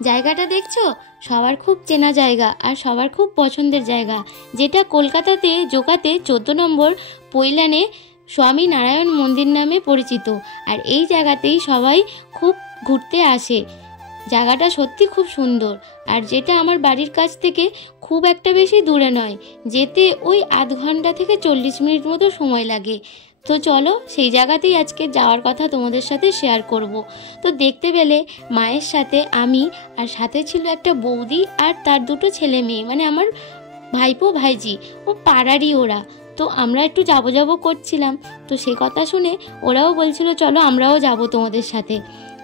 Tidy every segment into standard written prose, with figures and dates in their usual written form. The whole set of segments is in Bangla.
জায়গাটা দেখছো, সবার খুব চেনা জায়গা আর সবার খুব পছন্দের জায়গা, যেটা কলকাতাতে জোকাতে 14 নম্বর পৈলানে স্বামী নারায়ণ মন্দির নামে পরিচিত। আর এই জায়গাতেই সবাই খুব ঘুরতে আসে। জায়গাটা সত্যি খুব সুন্দর, আর যেটা আমার বাড়ির কাছ থেকে খুব একটা বেশি দূরে নয়, যেতে ওই আধ ঘন্টা থেকে 40 মিনিট মতো সময় লাগে। তো চলো সেই জায়গাতেই আজকে যাওয়ার কথা তোমাদের সাথে শেয়ার করব। তো দেখতে পেলে মায়ের সাথে আমি, আর সাথে ছিল একটা বৌদি আর তার দুটো ছেলে মেয়ে, মানে আমার ভাইপো ভাইজি, ও পাড়ারই ওরা। তো আমরা একটু যাবো করছিলাম, তো সে কথা শুনে ওরাও বলছিল চলো আমরাও যাব তোমাদের সাথে।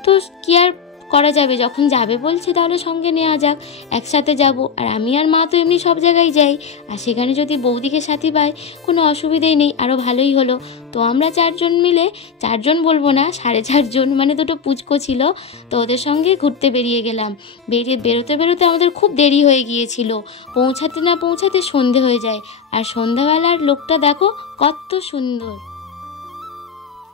তো কি আর করা যাবে, যখন যাবে বলছে তাহলে সঙ্গে নেওয়া যাক, একসাথে যাব। আর আমি আর মা তো এমনি সব জায়গায় যাই, আর সেখানে যদি বৌদিকে সাথী পাই কোনো অসুবিধাই নেই, আরও ভালোই হলো। তো আমরা 4 জন মিলে, 4 জন বলবো না, 4.5 জন, মানে দুটো পুচকো ছিল, তো ওদের সঙ্গে ঘুরতে বেরিয়ে গেলাম। বেরোতে আমাদের খুব দেরি হয়ে গিয়েছিল, পৌঁছাতে না পৌঁছাতে সন্ধে হয়ে যায়। আর সন্ধ্যাবেলার লোকটা দেখো কত সুন্দর।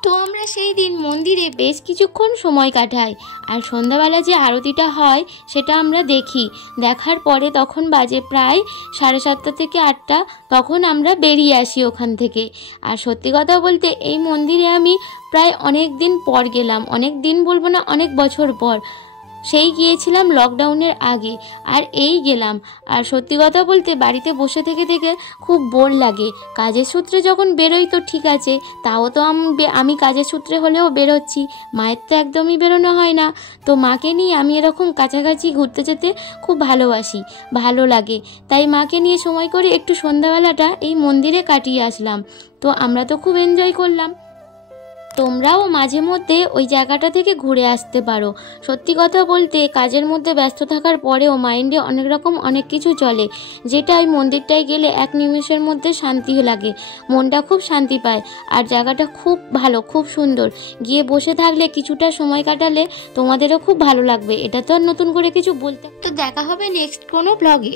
তো আমরা সেই দিন মন্দিরে বেশ কিছুক্ষণ সময় কাটাই, আর সন্ধ্যাবেলা যে আরতিটা হয় সেটা আমরা দেখি। দেখার পরে তখন বাজে প্রায় 7:30 থেকে 8টা, তখন আমরা বেরিয়ে আসি ওখান থেকে। আর সত্যি কথা বলতে এই মন্দিরে আমি প্রায় অনেক দিন পর গেলাম, অনেক দিন বলবো না, অনেক বছর পর। সেই গিয়েছিলাম লকডাউনের আগে, আর এই গেলাম। আর সত্যি কথা বলতে বাড়িতে বসে থেকে থেকে খুব বোর লাগে। কাজের সূত্রে যখন বেরোই তো ঠিক আছে, তাও তো আমি কাজের সূত্রে হলেও বেরোচ্ছি, মায়ের তো একদমই বেরোনো হয় না। তো মাকে নিয়ে আমি এরকম কাছাকাছি ঘুরতে যেতে খুব ভালোবাসি, ভালো লাগে। তাই মাকে নিয়ে সময় করে একটু সন্ধ্যাবেলাটা এই মন্দিরে কাটিয়ে আসলাম। তো আমরা তো খুব এনজয় করলাম। তোমরাও মাঝে মধ্যে ওই জায়গাটা থেকে ঘুরে আসতে পারো। সত্যি কথা বলতে কাজের মধ্যে ব্যস্ত থাকার পরেও মাইন্ডে অনেক রকম অনেক কিছু চলে, যেটা ওই মন্দিরটায় গেলে এক নিমেষের মধ্যে শান্তি লাগে, মনটা খুব শান্তি পায়। আর জায়গাটা খুব ভালো, খুব সুন্দর। গিয়ে বসে থাকলে কিছুটা সময় কাটালে তোমাদেরও খুব ভালো লাগবে। এটা তো আর নতুন করে কিছু বলতে। তো দেখা হবে নেক্সট কোনো ব্লগে।